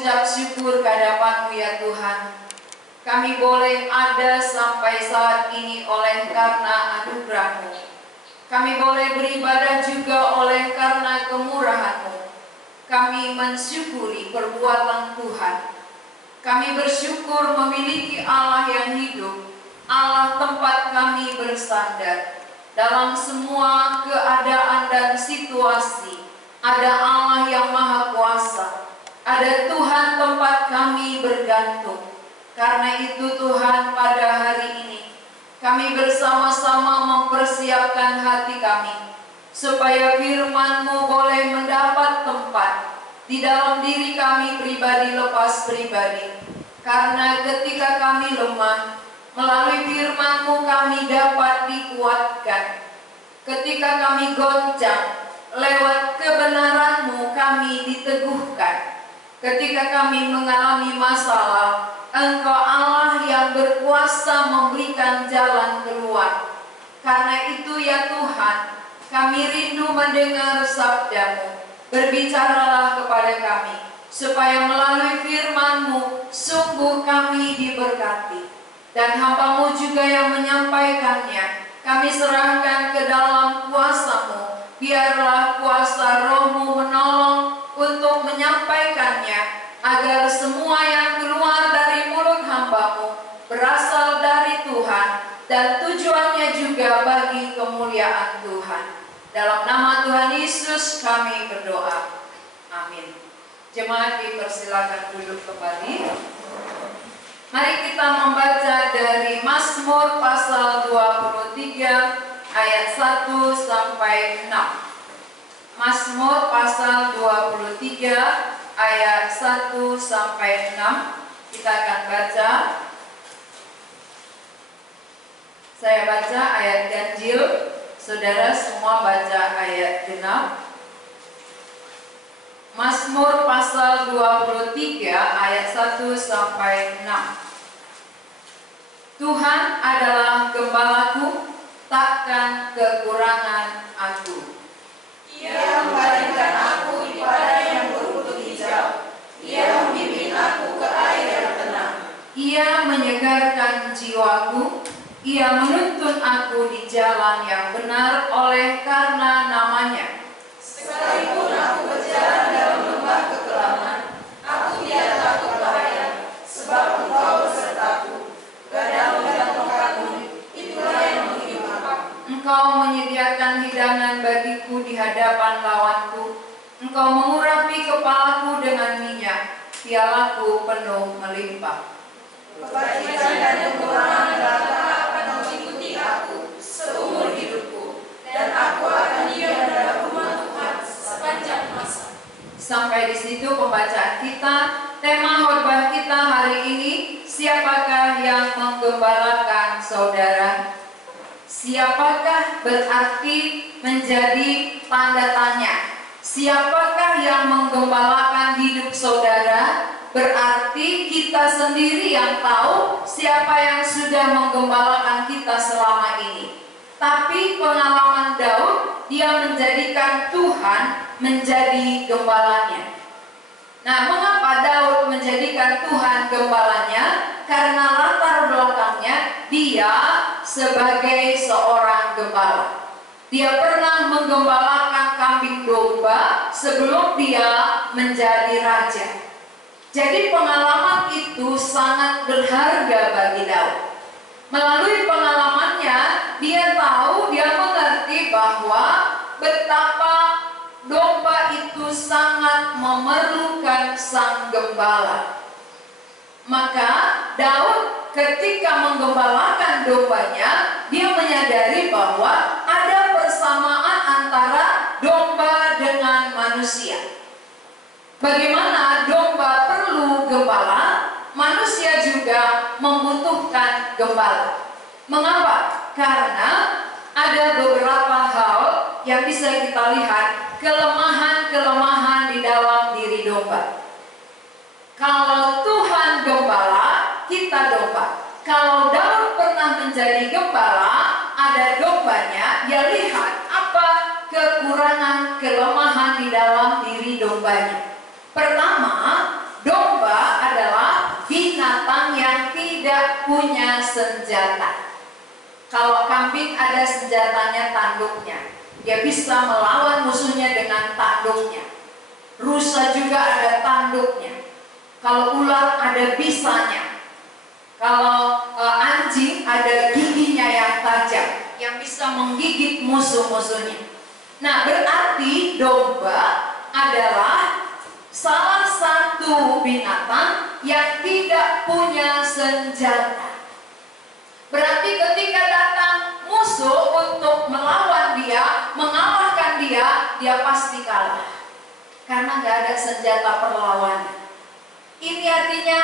mengucap syukur kehadapan-Mu ya Tuhan. Kami boleh ada sampai saat ini oleh karena anugerah-Mu. Kami boleh beribadah juga oleh karena kemurahan-Mu. Kami mensyukuri perbuatan Tuhan. Kami bersyukur memiliki Allah yang hidup, Allah tempat kami bersandar. Dalam semua keadaan dan situasi, ada Allah yang Maha Kuasa. Ada Tuhan tempat kami bergantung. Karena itu Tuhan, pada hari ini kami bersama-sama mempersiapkan hati kami supaya firman-Mu boleh mendapat tempat di dalam diri kami pribadi lepas pribadi. Karena ketika kami lemah, melalui firman-Mu kami dapat dikuatkan. Ketika kami goncang, lewat kebenaran-Mu kami diteguhkan. Ketika kami mengalami masalah, Engkau Allah yang berkuasa memberikan jalan keluar. Karena itu ya Tuhan, kami rindu mendengar sabda-Mu. Berbicaralah kepada kami, supaya melalui firman-Mu sungguh kami diberkati. Dan hamba-Mu juga yang menyampaikannya, kami serahkan ke dalam kuasa-Mu. Biarlah kuasa Roh-Mu menolong untuk menyampaikannya, agar semua yang keluar dari mulut hamba-Mu berasal dari Tuhan, dan tujuannya juga bagi kemuliaan Tuhan. Dalam nama Tuhan Yesus kami berdoa. Amin. Jemaat dipersilakan duduk kembali. Mari kita membaca dari Mazmur pasal 23 ayat 1 sampai 6. Mazmur pasal 23 ayat 1 sampai 6. Kita akan baca. Saya baca ayat ganjil, saudara semua baca ayat genap. Mazmur pasal 23 ayat 1 sampai 6. Tuhan adalah gembalaku, takkan kekurangan aku. Ia membaringkan aku di padang yang berumput hijau. Ia membimbing aku ke air yang tenang. Ia menyegarkan jiwaku. Ia menuntun aku di jalan yang benar oleh karena namanya. Sekalipun aku berjalan dalam lembah kekelaman, aku tidak takut bahaya, sebab Engkau besertaku. Gadamu dan tongkatmu, itulah yang menghibur aku. Engkau menyediakan hidangan bagiku di hadapan lawanku. Engkau mengurapi kepalaku dengan minyak, pialaku penuh melimpah. Kebajikan dan kekurangan belaka akan mengikuti aku seumur hidupku, dan aku akan diam dalam rumah Tuhan sepanjang masa. Sampai di situ pembacaan kita. Tema khotbah kita hari ini, siapakah yang menggembalakan saudara? Siapakah berarti menjadi tanda tanya. Siapakah yang menggembalakan hidup saudara? Berarti kita sendiri yang tahu siapa yang sudah menggembalakan kita selama ini. Tapi pengalaman Daud, dia menjadikan Tuhan menjadi gembalanya. Nah, mengapa Daud menjadikan Tuhan gembalanya? Karena latar belakangnya dia sebagai seorang gembala. Dia pernah menggembalakan kambing domba sebelum dia menjadi raja. Jadi pengalaman itu sangat berharga bagi Daud. Melalui pengalamannya, dia tahu, dia mengerti bahwa betapa domba itu sangat memerlukan sang gembala. Maka Daud ketika menggembalakan dombanya, dia menyadari bahwa ada persamaan antara domba dengan manusia. Bagaimana domba perlu gembala, manusia juga membutuhkan gembala. Mengapa? Karena ada beberapa hal yang bisa kita lihat, kelemahan-kelemahan di dalam diri domba. Kalau Tuhan gembala, kita domba. Kalau Daud pernah menjadi gembala, ada dombanya, dia lihat apa kekurangan, kelemahan di dalam diri dombanya. Pertama, domba punya senjata. Kalau kambing ada senjatanya, tanduknya. Dia bisa melawan musuhnya dengan tanduknya. Rusa juga ada tanduknya. Kalau ular ada bisanya. Kalau anjing ada giginya yang tajam, yang bisa menggigit musuh-musuhnya. Nah, berarti domba adalah salah satu binatang yang tidak punya senjata. Berarti ketika datang musuh untuk melawan dia, mengalahkan dia, dia pasti kalah. Karena gak ada senjata perlawanan. Ini artinya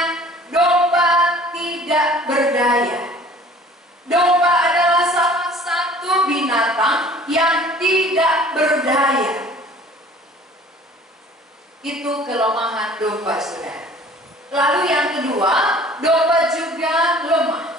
domba tidak berdaya. Domba adalah salah satu binatang yang tidak berdaya. Itu kelemahan domba, saudara. Lalu yang kedua, domba juga lemah.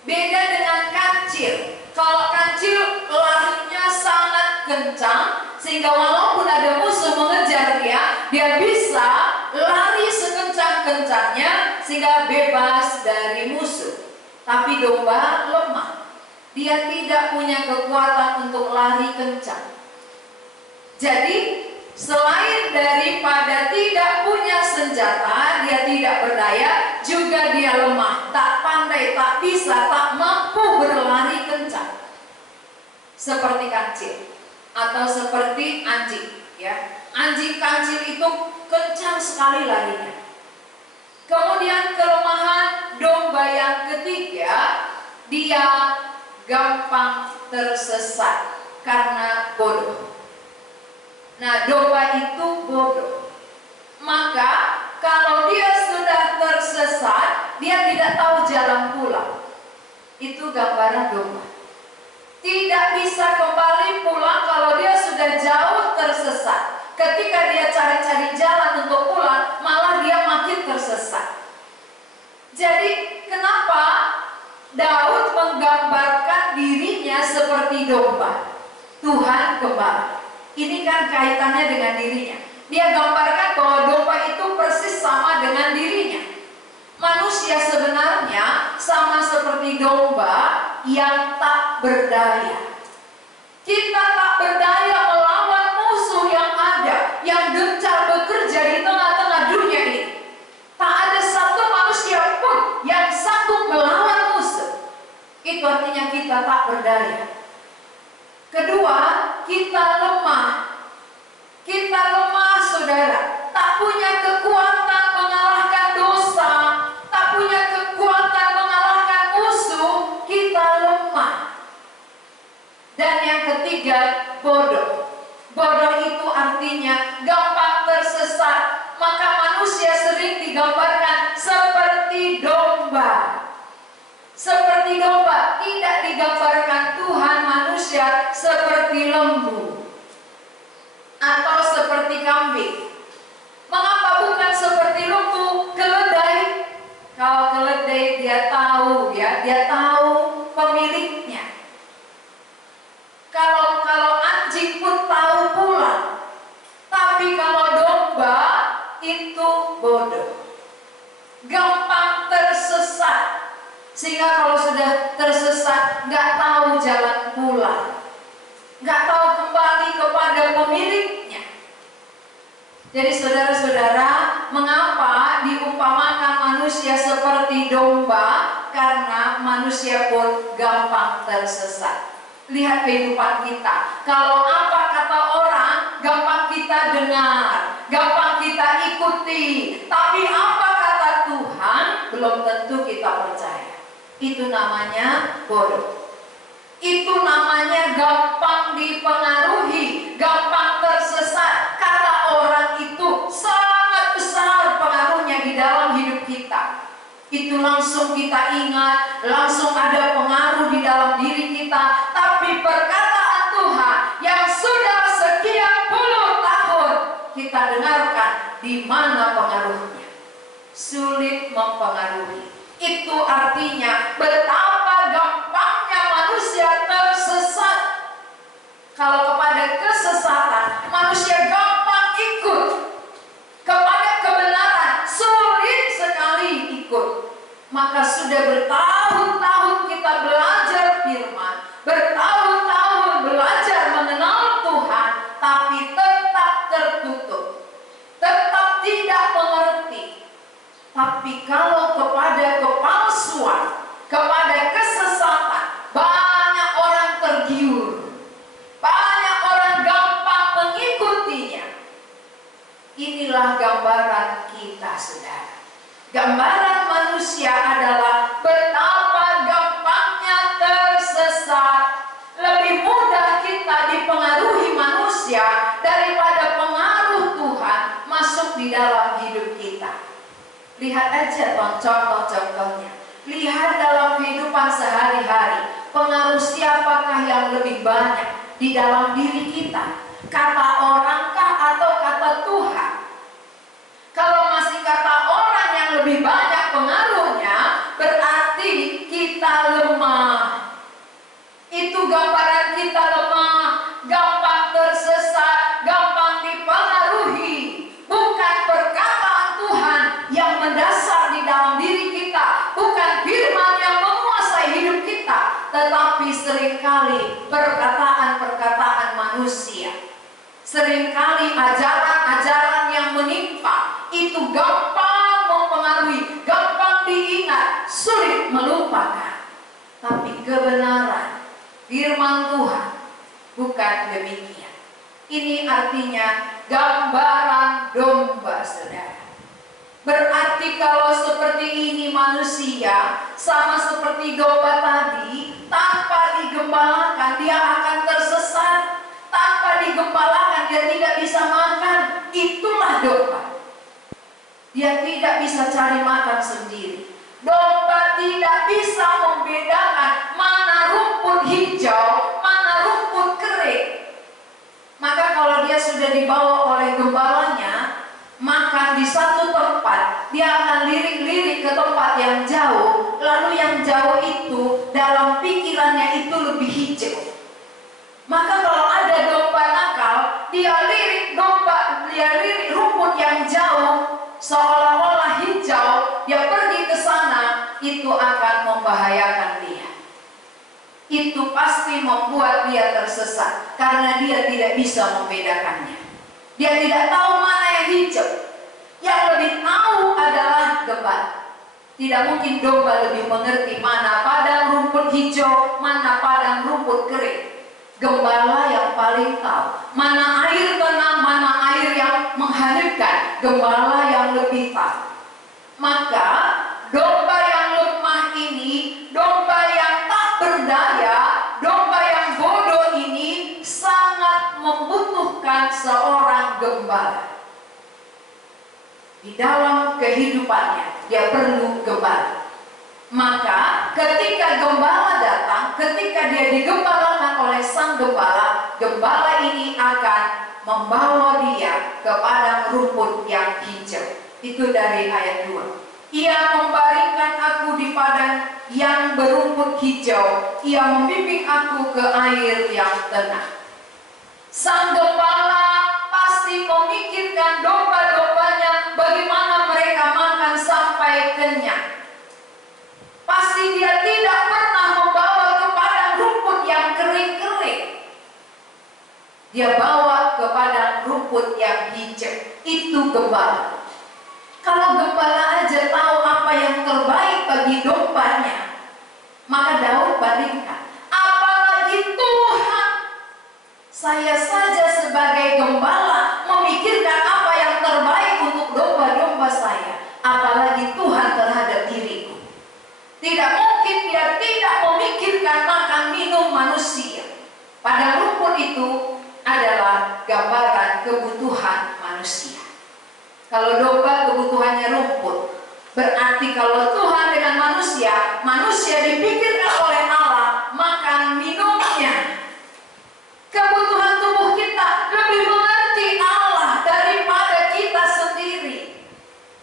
Beda dengan kancil. Kalau kancil larinya sangat kencang, sehingga walaupun ada musuh mengejar dia, dia bisa lari sekencang-kencangnya sehingga bebas dari musuh. Tapi domba lemah. Dia tidak punya kekuatan untuk lari kencang. Jadi selain daripada tidak punya senjata, dia tidak berdaya, juga dia lemah, tak pandai, tak bisa, tak mampu berlari kencang. Seperti kancil atau seperti anjing, ya. Anjing kancil itu kencang sekali larinya. Kemudian kelemahan domba yang ketiga, dia gampang tersesat karena bodoh. Nah, domba itu bodoh. Maka kalau dia sudah tersesat, dia tidak tahu jalan pulang. Itu gambaran domba. Tidak bisa kembali pulang kalau dia sudah jauh tersesat. Ketika dia cari-cari jalan untuk pulang, malah dia makin tersesat. Jadi kenapa Daud menggambarkan dirinya seperti domba? Tuhan gembala. Ini kan kaitannya dengan dirinya. Dia gambarkan bahwa domba itu persis sama dengan dirinya. Manusia sebenarnya sama seperti domba yang tak berdaya. Kita tak berdaya melawan musuh yang ada, yang gencar bekerja di tengah-tengah dunia ini. Tak ada satu manusia pun yang sanggup melawan musuh. Itu artinya kita tak berdaya. Kedua, kita lemah. Kita lemah, saudara. Tak punya kekuatan mengalahkan dosa. Tak punya kekuatan mengalahkan musuh. Kita lemah. Dan yang ketiga, bodoh. Bodoh itu artinya gampang tersesat. Maka manusia sering digambarkan seperti domba. Seperti domba, tidak digambarkan Tuhan manusia seperti lembu atau seperti kambing. Mengapa bukan seperti lembu? Keledai. Kalau keledai dia tahu, ya, dia tahu pemiliknya. Kalau anjing pun tahu pulang. Tapi kalau domba itu bodoh, gampang tersesat. Sehingga kalau sudah tersesat, nggak tahu jalan pulang, nggak tahu kembali kepada pemiliknya. Jadi saudara-saudara, mengapa diumpamakan manusia seperti domba? Karena manusia pun gampang tersesat. Lihat kehidupan kita. Kalau apa kata orang, gampang kita dengar, gampang kita ikuti. Tapi apa kata Tuhan, belum tentu kita percaya. Itu namanya bodoh. Itu namanya gampang dipengaruhi, gampang tersesat. Karena orang itu sangat besar pengaruhnya di dalam hidup kita. Itu langsung kita ingat, langsung ada pengaruh di dalam diri kita. Tapi perkataan Tuhan yang sudah sekian puluh tahun kita dengarkan, di mana pengaruhnya? Sulit mempengaruhi. Itu artinya betapa gampangnya manusia tersesat. Kalau kepada kesesatan, manusia gampang ikut. Kepada kebenaran, sulit sekali ikut. Maka Maka sudah bertahun-tahun kita belajar firman, bertahun-tahun belajar mengenal Tuhan, tapi tetap tertutup, tetap tidak mengerti. Tapi kalau kepada kepalsuan, kepada kesesatan, banyak orang tergiur, banyak orang gampang mengikutinya. Inilah gambaran kita, saudara. Gambaran manusia adalah betapa gampangnya tersesat. Lebih mudah kita dipengaruhi manusia daripada pengaruh Tuhan masuk di dalam hidup kita. Lihat aja contoh-contohnya. Lihat dalam kehidupan sehari-hari, pengaruh siapakah yang lebih banyak di dalam diri kita? Kata orangkah atau kata Tuhan? Kalau masih kata orang yang lebih banyak pengaruhnya, berarti kita lemah. Itu gambaran kita lemah, gampang tersesat, gampang dipengaruhi. Bukan perkataan Tuhan yang mendasar di dalam diri kita, bukan firman yang menguasai hidup kita, tetapi seringkali perkataan-perkataan manusia. Seringkali ajaran-ajaran yang menimpa itu gampang mempengaruhi, gampang diingat, sulit melupakan. Tapi kebenaran firman Tuhan bukan demikian. Ini artinya gambaran domba, saudara. Berarti kalau seperti ini manusia sama seperti domba tadi, tanpa digembalakan dia akan tersesat. Tanpa digembalakan dia tidak bisa makan. Itulah domba. Dia tidak bisa cari makan sendiri. Domba tidak bisa membedakan mana rumput hijau, mana rumput kering. Maka kalau dia sudah dibawa oleh gembalanya makan di satu tempat, dia akan lirik-lirik ke tempat yang jauh. Lalu yang jauh itu dalam pikirannya itu lebih hijau. Maka kalau ada domba nakal, dia lirik rumput yang jauh, seolah-olah hijau, dia pergi ke sana, itu akan membahayakan dia. Itu pasti membuat dia tersesat, karena dia tidak bisa membedakannya. Dia tidak tahu mana yang hijau. Yang lebih tahu adalah gembala. Tidak mungkin domba lebih mengerti mana padang rumput hijau, mana padang rumput kering. Gembala yang paling tahu mana air tenang, mana air yang menghanyutkan. Gembala yang lebih tahu. Maka domba yang lemah ini, domba yang tak berdaya, domba yang bodoh ini sangat membutuhkan seorang gembala. Di dalam kehidupannya dia perlu gembala. Maka ketika gembala datang, ketika dia digembalakan oleh sang gembala, gembala ini akan membawa dia ke padang rumput yang hijau. Itu dari ayat 2. Ia membaringkan aku di padang yang berumput hijau, ia membimbing aku ke air yang tenang. Sang gembala pasti memikirkan domba-dombanya, bagaimana mereka makan sampai kenyang. Pasti dia tidak pernah membawa ke padang rumput yang kering-kering. Dia bawa ke padang rumput yang hijau. Itu gembala. Kalau gembala aja tahu apa yang terbaik bagi dombanya, maka Daud bandingkan, apalagi Tuhan. Saya saja sebagai gembala memikirkan apa yang terbaik untuk domba-domba saya, apalagi Tuhan terhadap diriku. Tidak mungkin dia tidak memikirkan makan minum manusia. Padang rumput itu adalah gambaran kebutuhan manusia. Kalau domba kebutuhannya rumput, berarti kalau Tuhan dengan manusia, manusia dipikirkan oleh Allah makan minumnya. Kebutuhan tubuh kita lebih mengerti Allah daripada kita sendiri.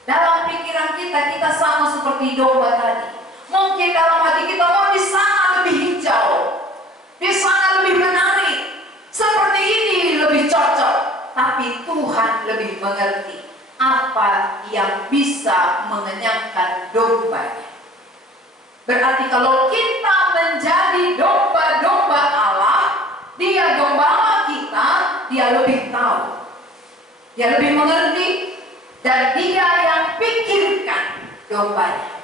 Dalam pikiran kita sama seperti domba tadi. Mungkin dalam hati kita, oh di sana lebih hijau, di sana lebih menarik, seperti ini lebih cocok. Tapi Tuhan lebih mengerti apa yang bisa mengenyangkan dombanya. Berarti kalau kita menjadi domba-domba Allah, Dia gembala kita, Dia lebih tahu, Dia lebih mengerti, dan Dia yang pikirkan dombanya.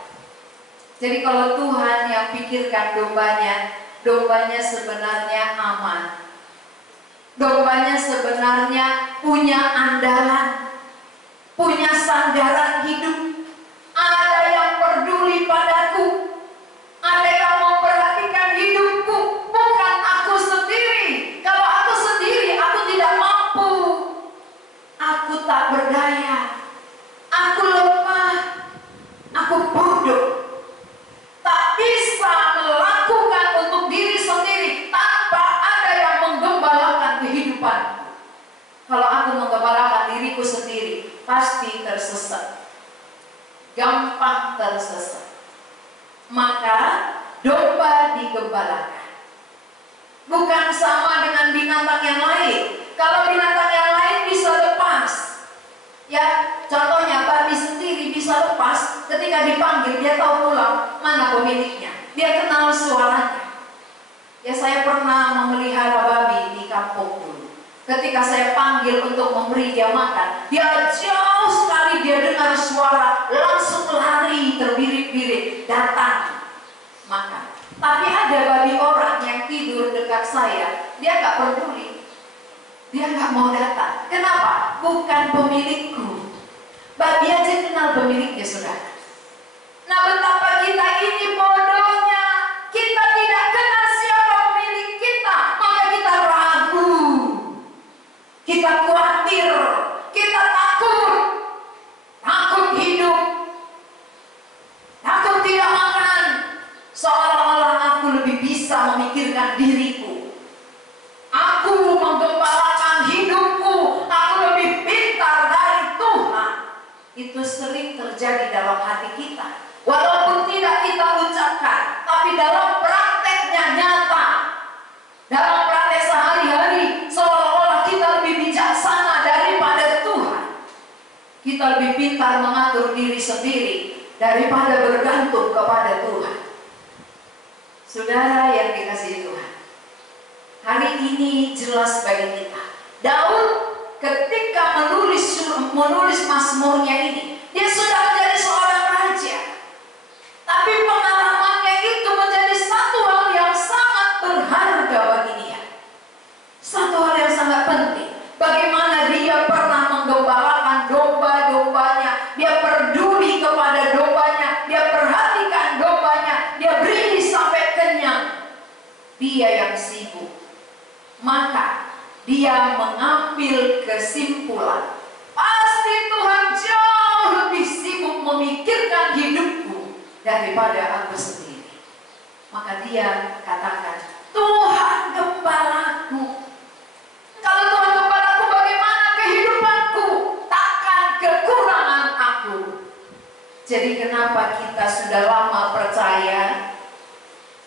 Jadi kalau Tuhan yang pikirkan dombanya, dombanya sebenarnya aman. Dombanya sebenarnya punya andalan, punya sandaran hidup. Ada yang peduli padaku, ada yang memperhatikan hidupku, bukan aku sendiri. Kalau aku sendiri, aku tidak mampu. Aku tak berdaya, aku lemah, aku bodoh, tak bisa melakukan untuk diri sendiri tanpa ada yang menggembalakan kehidupanku. Kalau aku menggembalakan diriku sendiri, pasti tersesat, gampang tersesat. Maka domba digembalakan. Bukan sama dengan binatang yang lain. Kalau binatang yang lain bisa lepas, ya contohnya babi sendiri bisa lepas. Ketika dipanggil dia tahu pulang mana pemiliknya, dia kenal suaranya. Ya saya pernah memelihara babi di kampung dulu. Ketika saya panggil untuk memberi dia makan, dia jauh sekali dia dengar suara, langsung lari terbirit-birit datang makan. Tapi ada babi orang yang tidur dekat saya, dia gak peduli, dia gak mau datang. Kenapa? Bukan pemilikku. Babi aja kenal pemiliknya, saudara. Nah, betapa kita ini bodohnya. Kita tidak kenal siapa pemilik kita, maka kita ragu, kita khawatir, kita takut, takut hidup, takut tidak makan, seolah-olah aku lebih bisa memikirkan diriku. Aku menggembalakan hidupku, aku lebih pintar dari Tuhan. Itu sering terjadi dalam hati kita. Walaupun tidak kita ucapkan, tapi dalam prakteknya nyata. Dalam praktek sehari-hari, seolah-olah kita lebih bijaksana daripada Tuhan. Kita lebih pintar mengatur diri sendiri daripada bergantung kepada Tuhan. Saudara yang dikasihi Tuhan, hari ini jelas bagi kita. Daud ketika menulis Mazmurnya ini, dia sudah menjadi seorang raja. Tapi pengalamannya itu menjadi satu hal yang sangat berharga bagi dia. Satu hal yang sangat penting. Bagaimana dia pernah menggembalakan domba-dombanya. Dia peduli kepada dombanya. Dia perhatikan dombanya. Dia beri sampai kenyang. Dia yang sibuk. Maka dia mengambil kesimpulan, pasti Tuhan jauh lebih sibuk memikirkan hidupku daripada aku sendiri. Maka dia katakan, Tuhan gembalaku. Kalau Tuhan gembalaku, bagaimana kehidupanku? Takkan kekurangan aku. Jadi kenapa kita sudah lama percaya?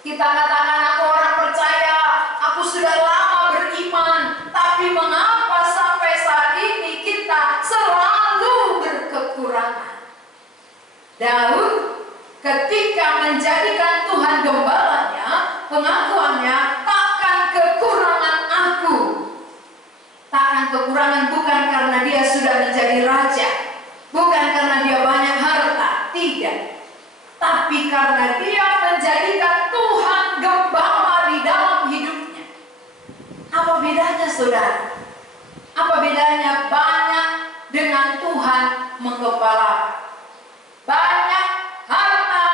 Kita katakan aku orang percaya, aku sudah lama beriman, tapi mengapa sampai saat ini kita selalu berkekurangan? Daud ketika menjadikan Tuhan gembalanya, pengakuannya, takkan kekurangan aku. Takkan kekurangan bukan karena dia sudah menjadi raja, bukan karena dia banyak harta, tidak. Tapi karena dia menjadikan Tuhan gembala di dalam hidupnya. Apa bedanya, saudara? Apa bedanya banyak dengan Tuhan menggembalakan? Banyak harta,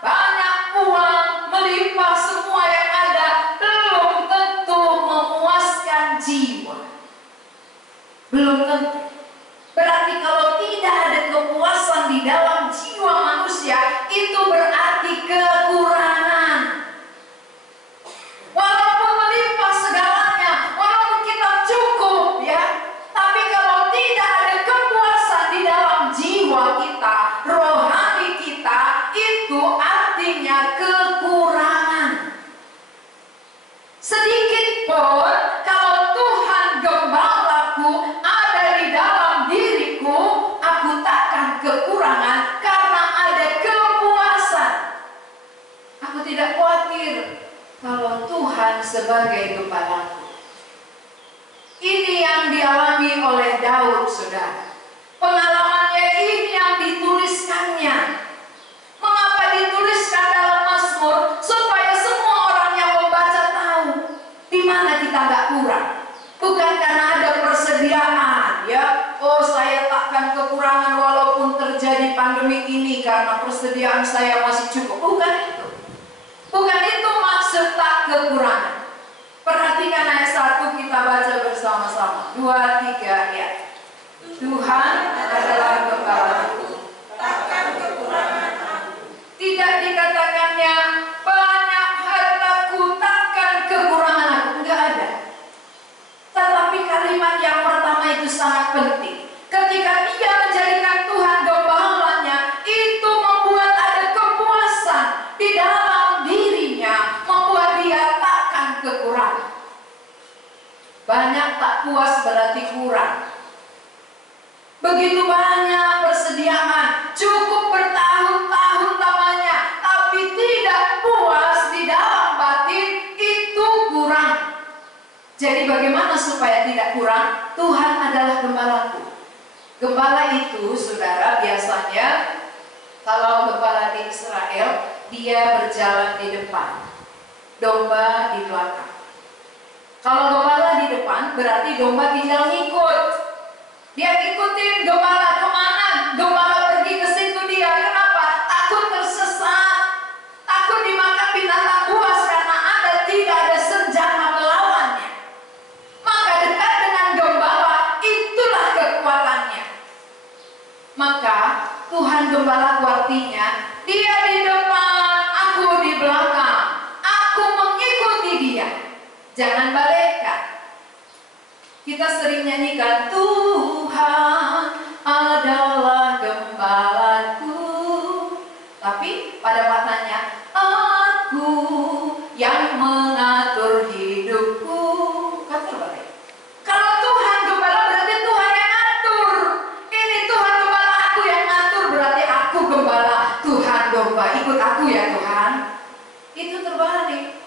banyak uang, melimpah semua yang ada, belum tentu memuaskan jiwa. Belum tentu. Berarti kalau tidak ada kepuasan di dalam jiwa manusia, itu berarti kekurangan. Walaupun melimpah segalanya, walaupun kita cukup ya, tapi kalau tidak ada kepuasan di dalam jiwa, sebagai gembalaku. Ini yang dialami oleh Daud, saudara. Pengalamannya ini yang dituliskannya. Mengapa dituliskan dalam Mazmur? Supaya semua orang yang membaca tahu di mana kita nggak kurang. Bukan karena ada persediaan, ya. Oh, saya takkan kekurangan walaupun terjadi pandemi ini karena persediaan saya masih cukup. Bukan itu. Bukan itu maksud tak kekurangan. Perhatikan ayat 1, kita baca bersama-sama. 2, 3 ya. Tuhan adalah gembalaku, takkan kekurangan aku. tidak dikatakannya banyak hartaku, takkan kekurangan aku. Enggak ada. Tetapi kalimat yang pertama itu sangat penting. Ketika dia menjadikan Tuhan gembalanya, itu membuat ada kepuasan di dalam dirinya, membuat dia takkan kekurangan. Banyak tak puas berarti kurang. Begitu banyak persediaan, cukup bertahun-tahun lamanya, tapi tidak puas di dalam batin, itu kurang. Jadi bagaimana supaya tidak kurang? Tuhan adalah gembalaku. Gembala itu, saudara, biasanya kalau gembala di Israel, dia berjalan di depan, domba di belakang. Kalau gembala di depan, berarti domba tinggal ngikut. Dia ikutin gembala kemana, gembala pergi ke situ dia. Kenapa? Takut tersesat, takut dimakan binatang buas karena tidak ada senjata melawannya. Maka dekat dengan gembala, itulah kekuatannya. Maka Tuhan gembalaku artinya, dia di depan, aku di belakang, aku mengikuti dia. Jangan balikkan. Kita sering nyanyikan, Tuhan adalah gembalaku. Tapi pada maknanya, aku yang mengatur hidupku. Kan terbalik. Kalau Tuhan gembala berarti Tuhan yang ngatur. Ini Tuhan gembala, aku yang ngatur, berarti aku gembala, Tuhan domba, ikut aku ya Tuhan. Itu terbalik.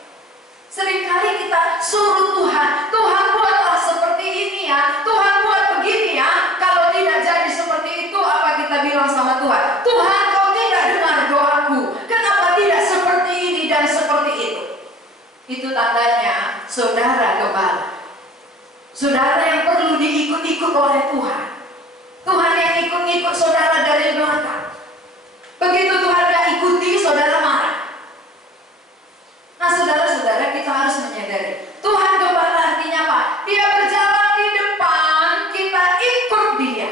Seringkali kita suruh Tuhan, Tuhan buatlah seperti ini ya, Tuhan buat begini ya. Kalau tidak jadi seperti itu, apa kita bilang sama Tuhan? Tuhan, kau tidak dengar doaku, kenapa tidak seperti ini dan seperti itu? Itu tandanya saudara gembala, saudara yang perlu diikut-ikut oleh Tuhan. Tuhan yang ikut-ikut saudara dari belakang. Begitu Tuhan gak ikuti, saudara marah. Nah, saudara-saudara, kita harus menyadari Tuhan gembala artinya apa? Dia berjalan di depan, kita ikut dia,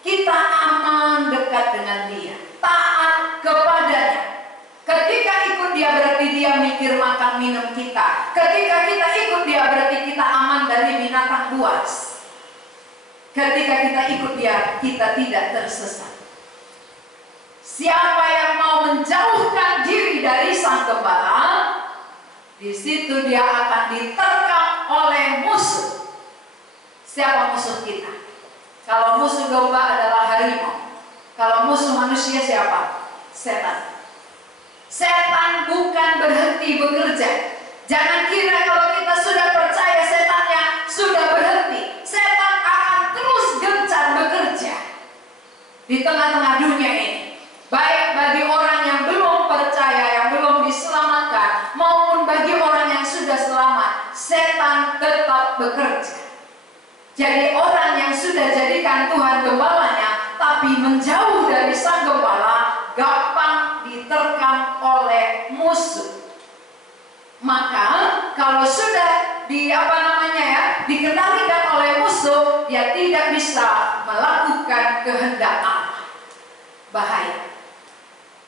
kita aman dekat dengan dia, taat kepadanya. Ketika ikut dia berarti dia mikir makan minum kita. Ketika kita ikut dia berarti kita aman dari binatang buas. Ketika kita ikut dia, kita tidak tersesat. Siapa yang mau menjauhkan diri dari sang gembala, di situ dia akan diterkam oleh musuh. Siapa musuh kita? Kalau musuh domba adalah harimau. Kalau musuh manusia siapa? Setan. Setan bukan berhenti bekerja. Jangan kira kalau kita sudah percaya setannya sudah berhenti. Setan akan terus gencar bekerja di tengah-tengah dunia ini. Baik bagi orang yang belum percaya, yang belum diselamatkan, maupun bagi orang yang sudah selamat, setan tetap bekerja. Jadi orang yang sudah jadikan Tuhan gembalanya, tapi menjauh dari sang gembala, gampang diterkam oleh musuh. Maka kalau sudah dikendalikan oleh musuh, dia tidak bisa melakukan kehendak Allah. Bahaya.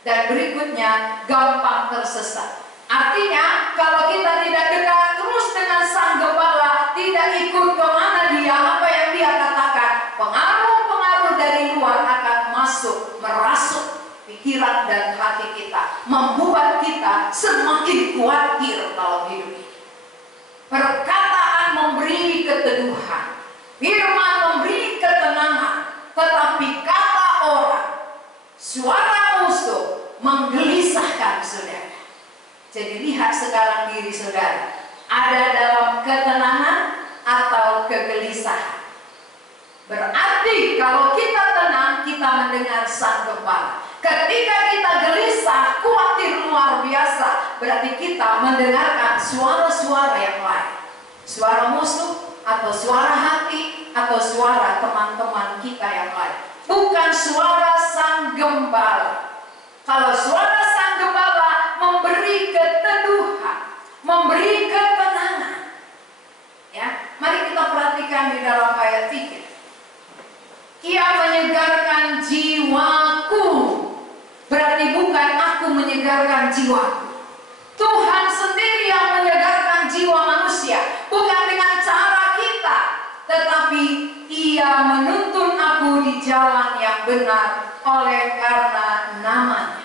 Dan berikutnya, gampang tersesat. Artinya, kalau kita tidak dekat terus dengan sang gembala, tidak ikut kemana dia, apa yang dia katakan, pengaruh-pengaruh dari luar akan masuk, merasuk pikiran dan hati kita, membuat kita semakin khawatir dalam hidup ini. Perkataan memberi keteduhan, firman memberi ketenangan, tetapi kata orang, suara musuh menggelisahkan saudara. Jadi lihat sekarang diri saudara, ada dalam ketenangan atau kegelisahan. Berarti kalau kita tenang, kita mendengar Sang Gembala. Ketika kita gelisah, khawatir luar biasa, berarti kita mendengarkan suara-suara yang lain. Suara musuh, atau suara hati, atau suara teman-teman kita yang lain. Bukan suara Sang Gembala. Kalau suara Sang Gembala memberi keteduhan, memberi ketenangan. Ya, mari kita perhatikan di dalam ayat 3. Ia menyegarkan jiwaku. Berarti bukan aku menyegarkan jiwaku. Tuhan sendiri yang menyegarkan jiwa manusia. Bukan dengan cara kita, tetapi Ia menuntun aku di jalan yang benar oleh karena namanya.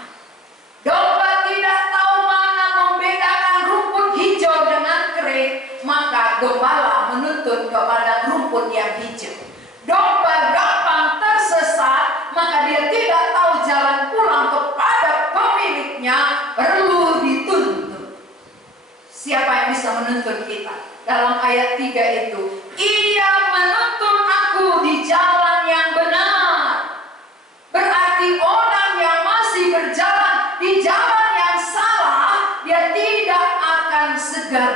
Domba tidak tahu mana membedakan rumput hijau dengan kering, maka gembala menuntun kepada rumput yang hijau. Domba gampang tersesat, maka dia tidak tahu jalan pulang kepada pemiliknya, perlu dituntun. Siapa yang bisa menuntun kita? Dalam ayat 3 itu, Ia menuntun aku di jalan yang benar. Berarti orang yang masih berjalan di jalan yang salah, dia tidak akan segar.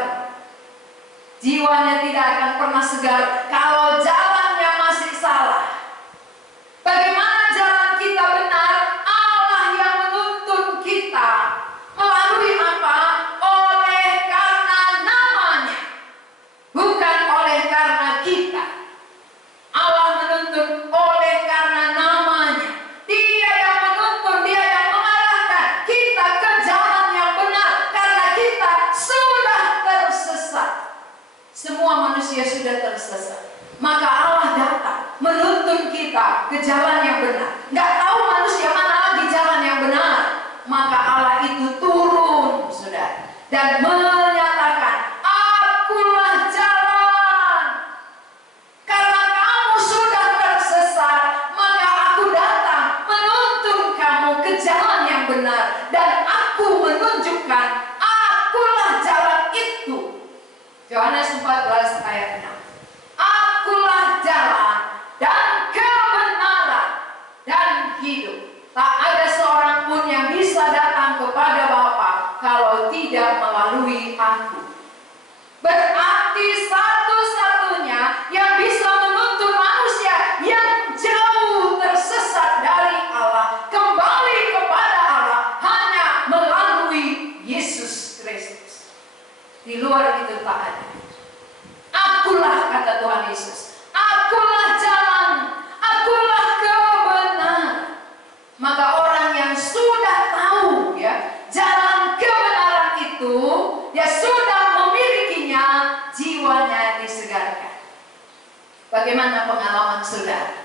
Jiwanya tidak akan pernah segar kalau jalannya masih salah. Bagaimana jalan kita benar? Allah yang menuntun kita. Melalui apa? Oleh karena namanya, bukan oleh karena kita. Allah menuntun oleh karena namanya. Dia yang menuntun, Dia yang mengarahkan kita ke jalan yang benar, karena kita sudah tersesat. Semua manusia sudah tersesat. Maka Allah datang menuntun kita ke jalan yang benar. Nggak tahu manusia mana lagi jalan yang benar. Maka Allah itu turun, saudara, dan menyatakan, akulah jalan. Karena kamu sudah tersesat, maka aku datang menuntun kamu ke jalan yang benar. Dan aku menunjukkan, akulah jalan itu. Yohanes 14 ayat 6. Akulah jalan dan kebenaran dan hidup. Tak ada seorang pun yang bisa datang kepada Bapa kalau tidak melalui aku. Berarti satu-satunya yang bisa menuntun manusia yang jauh tersesat dari Allah kembali kepada Allah hanya melalui Yesus Kristus. Di luar itu tak ada. Akulah, kata Tuhan Yesus, akulah jalan, akulah kebenaran. Maka orang yang sudah tahu, ya, jalan kebenaran itu, dia sudah memilikinya, jiwanya disegarkan. Bagaimana pengalaman saudara?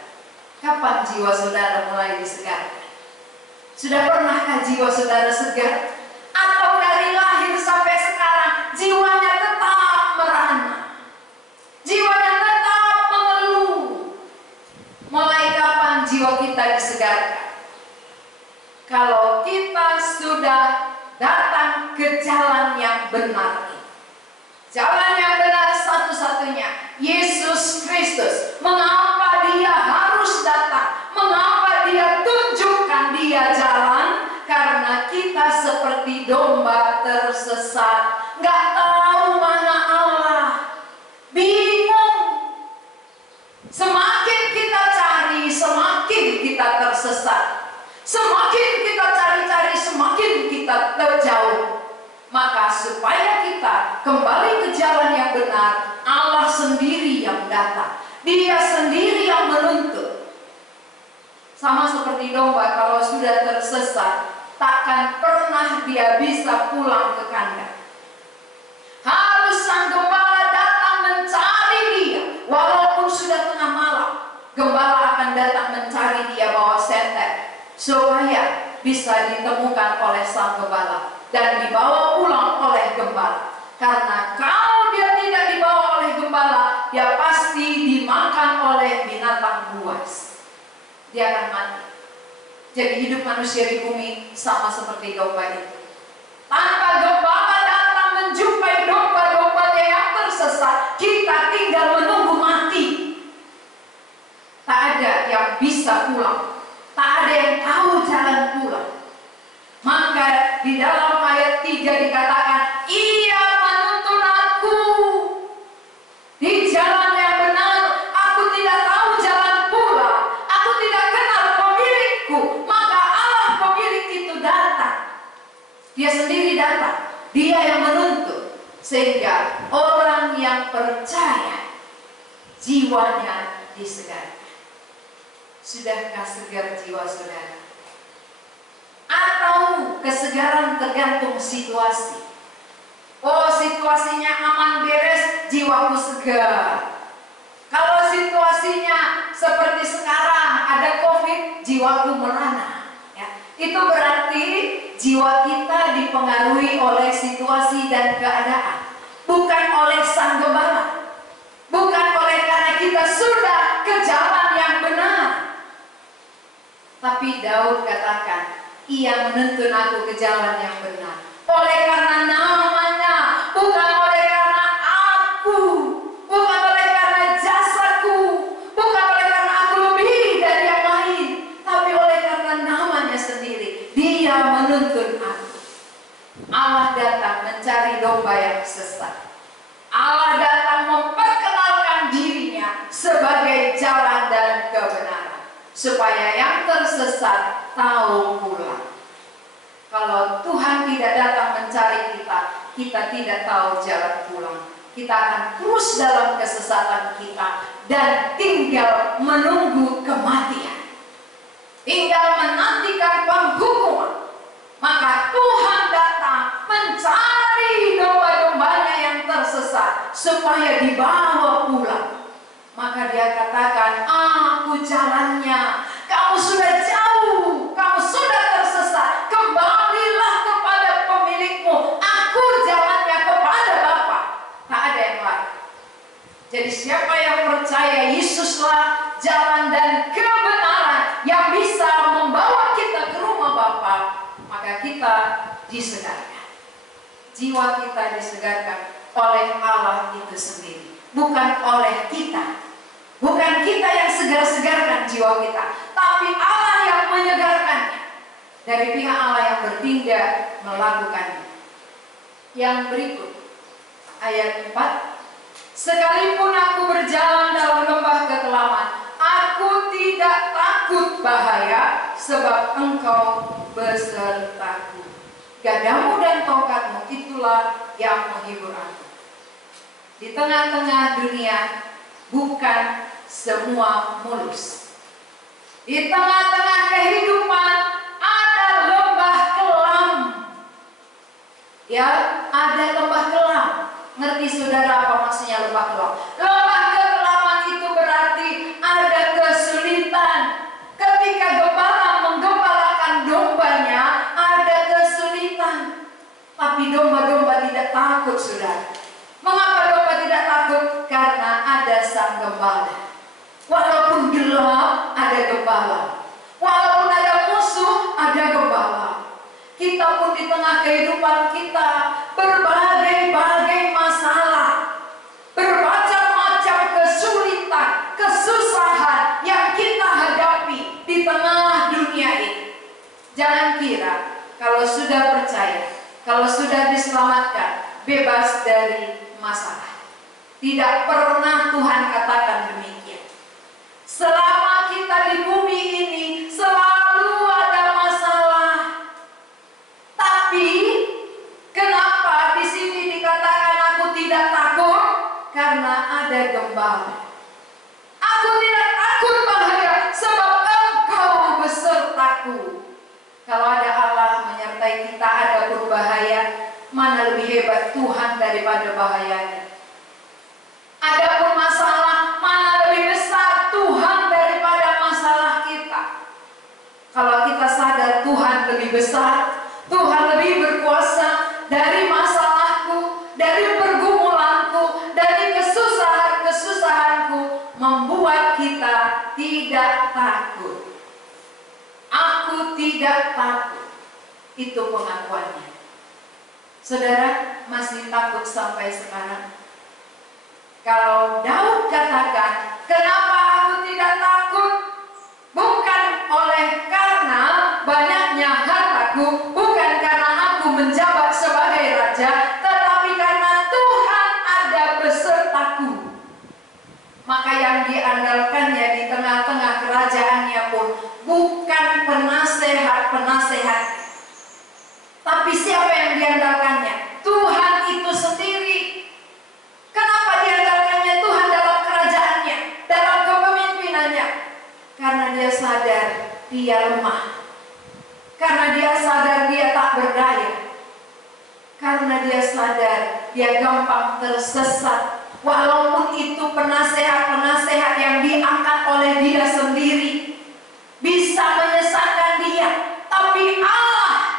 Kapan jiwa saudara mulai disegarkan? Sudah pernahkah jiwa saudara segar? Atau dari lahir sampai sekarang jiwanya tetap merana, jiwanya tetap mengeluh? Mulai kapan jiwa kita disegarkan? Kalau kita sudah datang ke jalan yang benar ini. Jalan yang benar satu-satunya, Yesus Kristus. Mengapa Dia harus datang? Mengapa Dia tunjukkan Dia jalan? Karena kita seperti domba tersesat, nggak tahu mana Allah, bingung. Semakin kita cari, semakin kita tersesat. Semakin kita cari-cari, semakin kita terjauh. Maka supaya kita kembali ke jalan yang benar, Allah sendiri yang datang. Dia sendiri yang menuntun. Sama seperti domba, kalau sudah tersesat, takkan pernah dia bisa pulang ke kandang. Harus Sang Gembala datang mencari dia. Walaupun sudah tengah malam, Gembala akan datang mencari dia bawa senter, supaya bisa ditemukan oleh Sang Gembala dan dibawa pulang oleh Gembala. Karena kalau dia tidak dibawa oleh Gembala, dia pasti dimakan oleh binatang buas. Dia akan mati. Jadi hidup manusia di bumi sama seperti domba itu. Tanpa Gembala datang menjumpai domba-domba yang bisa pulang. Tak ada yang tahu jalan pulang. Maka di dalam ayat 3 dikatakan, ia menuntun aku di jalan yang benar. Aku tidak tahu jalan pulang. Aku tidak kenal pemilikku. Maka Allah pemilik itu datang. Dia sendiri datang. Dia yang menuntun. Sehingga orang yang percaya jiwanya disegarkan. Sudahkah segar jiwa saudara? Atau kesegaran tergantung situasi? Oh, situasinya aman beres, jiwaku segar. Kalau situasinya seperti sekarang ada COVID, jiwaku merana. Ya, itu berarti jiwa kita dipengaruhi oleh situasi dan keadaan, bukan oleh Sang Gembala, bukan oleh karena kita sudah ke jalan yang benar. Tapi Daud katakan, ia menuntun aku ke jalan yang benar. Oleh karena namanya, bukan oleh karena aku, bukan oleh karena jasaku, bukan oleh karena aku lebih dari yang lain, tapi oleh karena namanya sendiri. Dia menuntun aku. Allah datang mencari domba yang sesat. Allah datang memperkenalkan dirinya sebagai jalan dan kebenaran, supaya yang tersesat tahu pulang. Kalau Tuhan tidak datang mencari kita, kita tidak tahu jalan pulang. Kita akan terus dalam kesesatan kita dan tinggal menunggu kematian, tinggal menantikan penghukuman. Maka Tuhan datang mencari domba-dombanya yang tersesat supaya dibawa pulang. Maka dia katakan, aku jalannya. Kamu sudah jauh, kamu sudah tersesat. Kembalilah kepada pemilikmu. Aku jalannya kepada Bapa. Tak ada yang lain. Jadi siapa yang percaya Yesuslah jalan dan kebenaran yang bisa membawa kita ke rumah Bapa, maka kita disegarkan. Jiwa kita disegarkan oleh Allah itu sendiri, bukan oleh kita. Bukan kita yang segar-segarkan jiwa kita, tapi Allah yang menyegarkannya. Dari pihak Allah yang bertindak melakukannya. Yang berikut, ayat 4. Sekalipun aku berjalan dalam lembah kekelaman, aku tidak takut bahaya, sebab Engkau besertaku. Gadamu dan tongkatmu itulah yang menghibur aku. Di tengah-tengah dunia bukan semua mulus. Di tengah-tengah kehidupan ada lembah kelam. Ya, ada lembah kelam. Ngerti saudara apa maksudnya lembah kelam? Lembah kekelaman itu berarti ada kesulitan. Ketika gembala menggembalakan dombanya, ada kesulitan. Tapi domba-domba tidak takut, saudara. Mengapa domba tidak takut? Karena ada Sang Gembala. Walaupun gelap, ada gembala. Walaupun ada musuh, ada gembala. Kita pun di tengah kehidupan kita berbagai-bagai masalah, bermacam-macam kesulitan, kesusahan yang kita hadapi di tengah dunia ini. Jangan kira kalau sudah percaya, kalau sudah diselamatkan, bebas dari masalah. Tidak pernah Tuhan katakan demikian. Selama kita di bumi ini selalu ada masalah. Tapi kenapa di sini dikatakan aku tidak takut? Karena ada gembala. Aku tidak takut bahaya, sebab Engkau besertaku. Kalau ada Allah menyertai kita, ada berbahaya, mana lebih hebat Tuhan daripada bahayanya? Adapun masalah, mana lebih besar Tuhan daripada masalah kita? Kalau kita sadar Tuhan lebih besar, Tuhan lebih berkuasa dari masalahku, dari pergumulanku, dari kesusahan-kesusahanku, membuat kita tidak takut. Aku tidak takut. Itu pengakuannya. Saudara masih takut sampai sekarang? Kalau Daud katakan, kenapa aku tidak takut? Bukan oleh karena banyaknya hartaku, bukan karena aku menjabat sebagai raja, tetapi karena Tuhan ada besertaku. Maka yang diandalkannya di tengah-tengah kerajaannya pun bukan penasehat-penasehat, tapi siapa yang diandalkannya? Tuhan itu sendiri. Kenapa diandalkannya Tuhan dalam kerajaannya, dalam kepemimpinannya? Karena dia sadar dia lemah, karena dia sadar dia tak berdaya, karena dia sadar dia gampang tersesat. Walaupun itu penasehat-penasehat yang diangkat oleh dia sendiri bisa menyesatkan dia, tapi Allah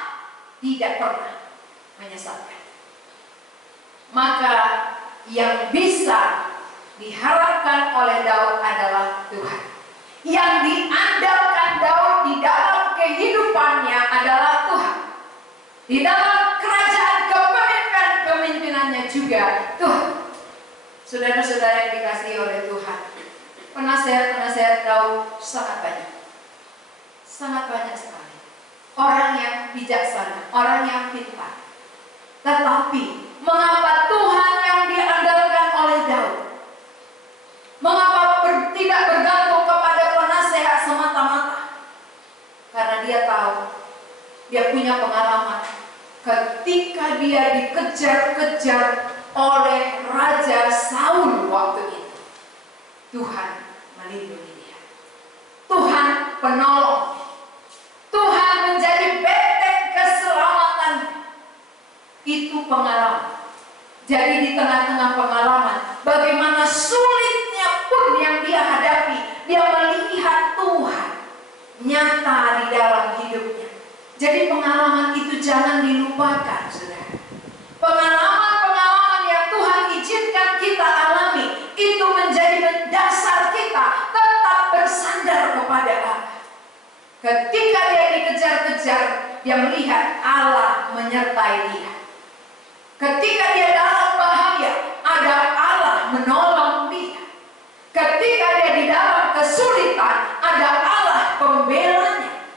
tidak pernah menyesatkan. Maka yang bisa diharapkan oleh Daud adalah Tuhan. Yang diandalkan Daud di dalam kehidupannya adalah Tuhan. Di dalam kerajaan kepemimpinannya juga Tuhan. Saudara-saudara yang dikasihi oleh Tuhan, penasehat-penasehat Daud sangat banyak. Sangat banyak sekali. Orang yang bijaksana, orang yang pintar. Tetapi mengapa Tuhan yang diandalkan oleh Daud? Mengapa tidak bergantung kepada penasehat semata-mata? Karena dia tahu, dia punya pengalaman. Ketika dia dikejar-kejar oleh Raja Saul waktu itu, Tuhan melindungi dia. Tuhan penolong. Tuhan menjadi benteng keselamatan. Itu pengalaman. Jadi di tengah-tengah pengalaman, bagaimana sulitnya pun yang dia hadapi, dia melihat Tuhan nyata di dalam hidupnya. Jadi pengalaman itu jangan dilupakan, saudara. Pengalaman-pengalaman yang Tuhan izinkan kita alami, itu menjadi dasar kita tetap bersandar kepada Allah. Ketika dia dikejar-kejar, dia melihat Allah menyertai dia. Ketika dia dalam bahaya, ada Allah menolong dia. Ketika dia di dalam kesulitan, ada Allah pembelanya.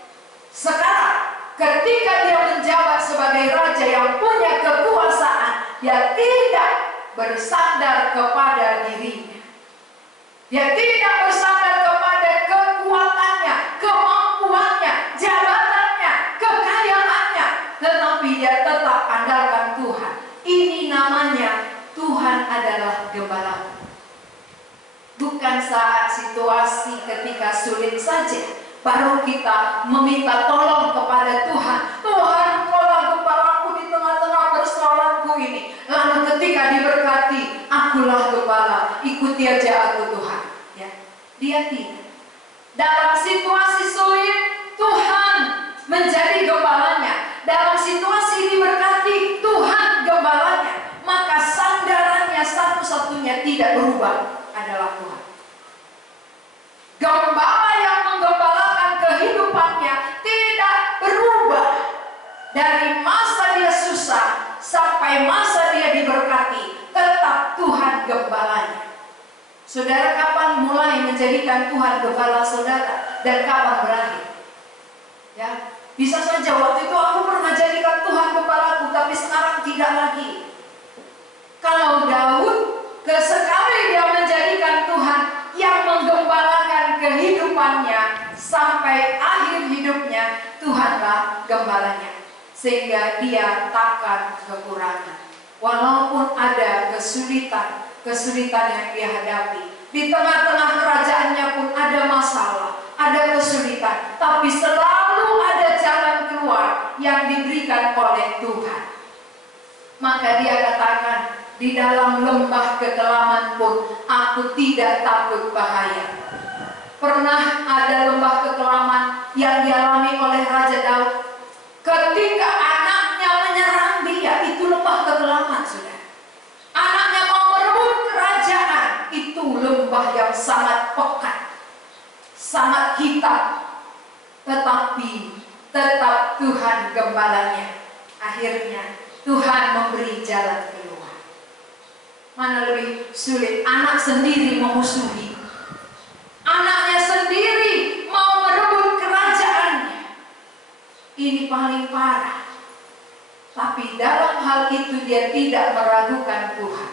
Sekarang, ketika dia menjabat sebagai raja yang punya kekuasaan, dia tidak bersandar kepada dirinya. Dia tidak bersandar kepada kekuatannya, kemampuannya, jabatannya, kekayaannya, tetapi dia tetap andalkan Tuhan. Ini namanya Tuhan adalah gembala. Bukan saat situasi ketika sulit saja baru kita meminta tolong kepada Tuhan. Tuhan, engkaulah gembalaku di tengah-tengah persoalanku ini. Lalu ketika diberkati, akulah gembala, ikuti aja aku Tuhan. Ya, dia tidak. Dalam situasi sulit, Tuhan menjadi gembalanya. Dalam situasi diberkati, Tuhan gembalanya. Maka sandarannya satu-satunya tidak berubah adalah Tuhan. Gembala yang menggembalakan kehidupannya tidak berubah. Dari masa dia susah sampai masa dia diberkati, tetap Tuhan gembalanya. Saudara, kapan mulai menjadikan Tuhan gembala saudara dan kapan berakhir? Ya, bisa saja waktu itu aku pernah jadikan Tuhan gembalaku, tapi sekarang tidak lagi. Kalau Daud, kesekali dia menjadikan Tuhan yang menggembalakan kehidupannya sampai akhir hidupnya, Tuhanlah gembalanya. Sehingga dia takkan kekurangan. Walaupun ada kesulitan yang dia hadapi. Di tengah-tengah kerajaannya pun ada masalah, ada kesulitan. Tapi selalu ada jalan keluar yang diberikan oleh Tuhan. Maka dia katakan, di dalam lembah kekelaman pun aku tidak takut bahaya. Pernah ada lembah kekelaman yang dialami oleh Raja Daud. Ketika anaknya menyerang dia, itu lembah kekelaman, saudara. Anaknya mau merebut kerajaan, itu lembah yang sangat pekat, sangat hitam. Tetapi tetap Tuhan gembalanya. Akhirnya Tuhan memberi jalan keluar. Mana lebih sulit? Anak sendiri memusuhi, anaknya sendiri mau ini paling parah. Tapi dalam hal itu dia tidak meragukan Tuhan.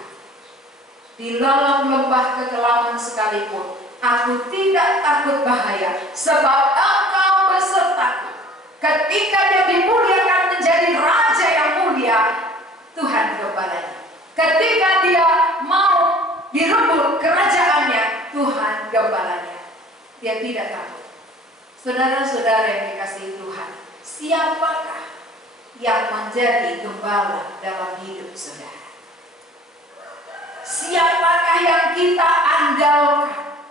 Di dalam lembah kekelaman sekalipun, aku tidak takut bahaya, sebab Engkau besertaku. Ketika dia dimuliakan menjadi raja yang mulia, Tuhan gembalanya. Ketika dia mau direbut kerajaannya, Tuhan gembalanya. Dia tidak takut. Saudara-saudara yang dikasihi Tuhan, siapakah yang menjadi gembala dalam hidup saudara? Siapakah yang kita andalkan?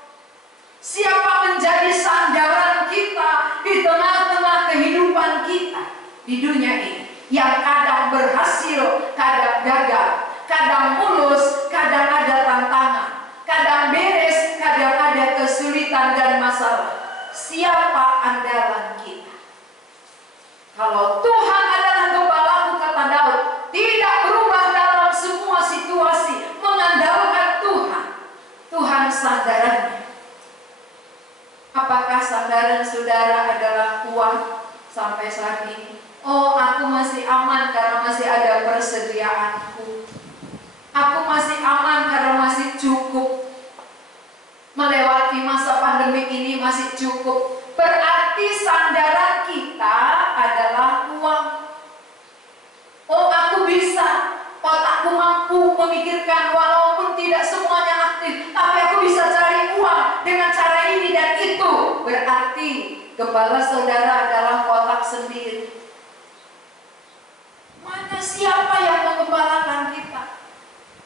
Siapa menjadi sandaran kita di tengah-tengah kehidupan kita di dunia ini, yang kadang berhasil, kadang gagal, kadang mulus, kadang ada tantangan, kadang beres, kadang ada kesulitan dan masalah? Siapa andalan kita? Kalau Tuhan adalah gembalaku, kata Daud, tidak berubah dalam semua situasi, mengandalkan Tuhan. Tuhan sandarannya. Apakah sandaran saudara adalah uang sampai saat ini? Oh, aku masih aman karena masih ada persediaanku. Aku masih aman karena masih cukup. Melewati masa pandemi ini masih cukup. Berarti sandaran kita adalah uang. Oh, aku bisa, otakku mampu memikirkan walaupun tidak semuanya aktif, tapi aku bisa cari uang dengan cara ini dan itu. Berarti gembala saudara adalah otak sendiri. Mana siapa yang menggembalakan kita?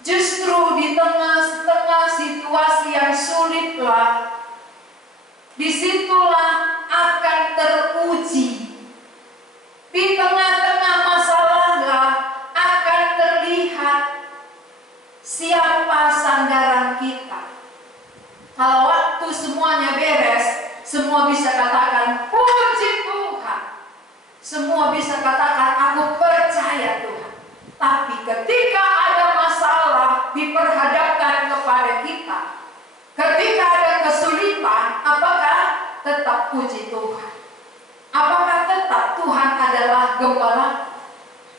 Justru di tengah-tengah situasi yang sulitlah, disitulah akan teruji. Di tengah-tengah masalahlah akan terlihat siapa sandaran kita. Kalau waktu semuanya beres, semua bisa katakan puji Tuhan. Semua bisa katakan aku percaya Tuhan. Tapi ketika ada masalah diperhadapkan kepada kita, ketika ada kesulitan, apakah tetap puji Tuhan? Apakah tetap Tuhan adalah gembala?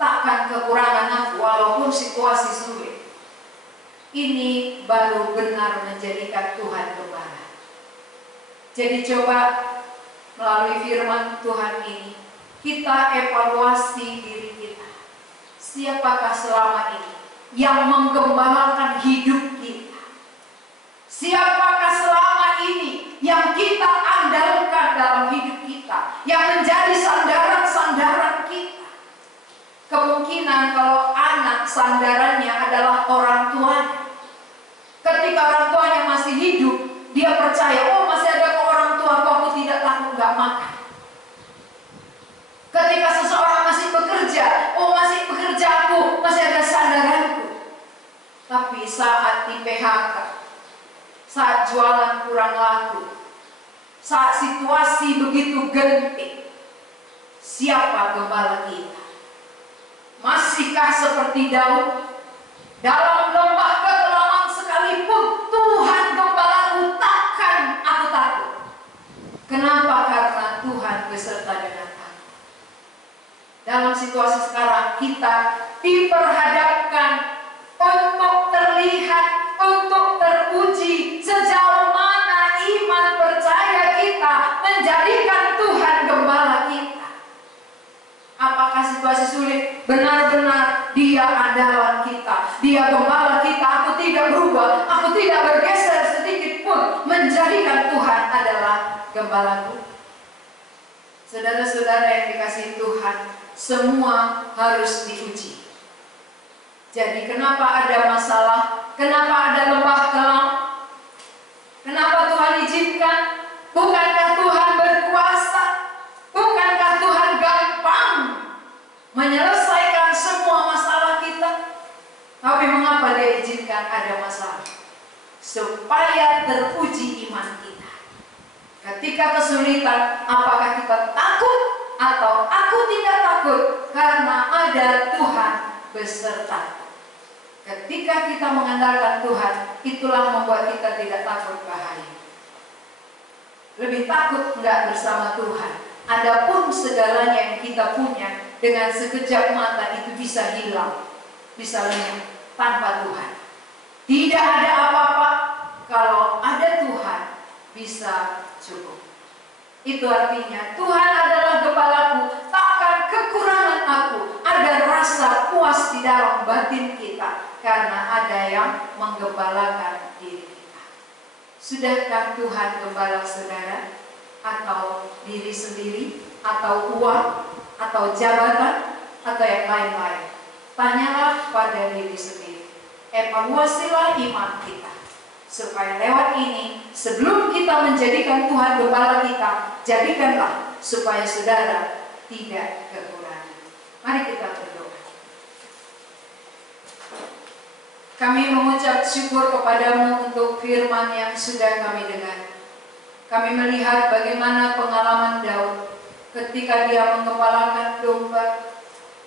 Takkan kekurangan aku walaupun situasi sulit. Ini baru benar menjadikan Tuhan gembala. Jadi coba melalui firman Tuhan ini, kita evaluasi diri kita. Siapakah selama ini yang menggembalakan hidup kita? Siapakah selama ini yang kita andalkan dalam hidup kita, yang menjadi sandaran-sandaran kita? Kemungkinan kalau anak sandarannya adalah orang tuanya. Ketika orang tuanya masih hidup, dia percaya, oh masih ada orang tua, aku tidak takut gak makan. Ketika seseorang masih bekerja, oh masih bekerja aku, masih ada sandaranku. Tapi saat di PHK, saat jualan kurang laku, saat situasi begitu genting, siapa gembala kita? Masihkah seperti Daud? Dalam lembah kekelaman sekalipun, Tuhan gembalaku, takkan aku takut. Kenapa? Karena Tuhan beserta dengan aku. Dalam situasi sekarang kita diperhadapkan untuk terlihat, untuk teruji sejauh mana iman percaya kita menjadikan Tuhan gembala kita. Apakah situasi sulit? Benar-benar Dia andalan kita, Dia gembala kita. Aku tidak berubah, aku tidak bergeser sedikit pun, menjadikan Tuhan adalah gembalaku. Saudara-saudara yang dikasihi Tuhan, semua harus diuji. Jadi kenapa ada masalah? Kenapa ada lembah kelam? Kenapa Tuhan izinkan? Bukankah Tuhan berkuasa? Bukankah Tuhan gampang menyelesaikan semua masalah kita? Tapi mengapa Dia izinkan ada masalah? Supaya teruji iman kita. Ketika kesulitan, apakah kita takut atau aku tidak takut? Karena ada Tuhan beserta. Ketika kita mengandalkan Tuhan, itulah membuat kita tidak takut bahaya. Lebih takut enggak bersama Tuhan Adapun segalanya yang kita punya dengan sekejap mata itu bisa hilang, bisa lenyap tanpa Tuhan. Tidak ada apa-apa kalau ada Tuhan bisa cukup. Itu artinya Tuhan adalah gembalaku, takkan kekurangan aku. Ada rasa puas di dalam batin kita karena ada yang menggembalakan diri kita. Sudahkah Tuhan gembala saudara? Atau diri sendiri, atau uang, atau jabatan, atau yang lain-lain? Tanyalah pada diri sendiri. Evaluasilah iman kita, supaya lewat ini, sebelum kita menjadikan Tuhan gembala kita, jadikanlah supaya saudara tidak kekurangan. Mari kita berdoa. Kami mengucap syukur kepadamu untuk firman yang sudah kami dengar. Kami melihat bagaimana pengalaman Daud ketika dia menggembalakan domba.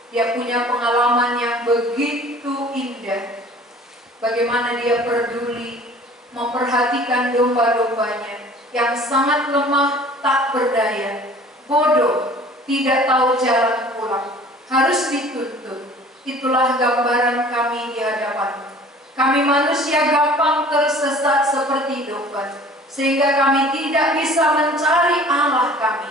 Dia punya pengalaman yang begitu indah. Bagaimana dia peduli memperhatikan domba-dombanya yang sangat lemah, tak berdaya, bodoh, tidak tahu jalan pulang, harus dituntun. Itulah gambaran kami di hadapan. Kami manusia gampang tersesat seperti domba, sehingga kami tidak bisa mencari Allah kami.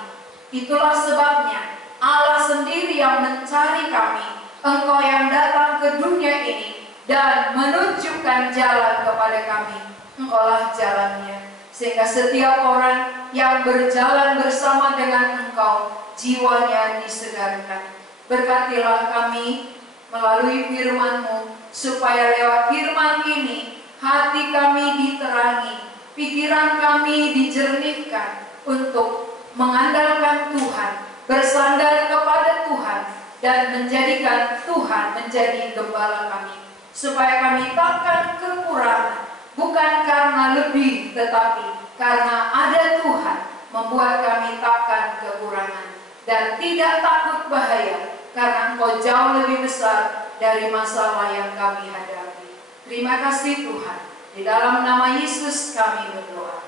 Itulah sebabnya Allah sendiri yang mencari kami. Engkau yang datang ke dunia ini dan menunjukkan jalan kepada kami. Engkaulah jalannya, sehingga setiap orang yang berjalan bersama dengan Engkau, jiwanya disegarkan. Berkatilah kami melalui firman-Mu, supaya lewat firman ini hati kami diterangi, pikiran kami dijernihkan untuk mengandalkan Tuhan, bersandar kepada Tuhan, dan menjadikan Tuhan menjadi gembala kami, supaya kami takkan kekurangan, bukan karena lebih, tetapi karena ada Tuhan membuat kami takkan kekurangan, dan tidak takut bahaya, karena Engkau jauh lebih besar dari masalah yang kami hadapi. Terima kasih Tuhan. Di dalam nama Yesus kami berdoa.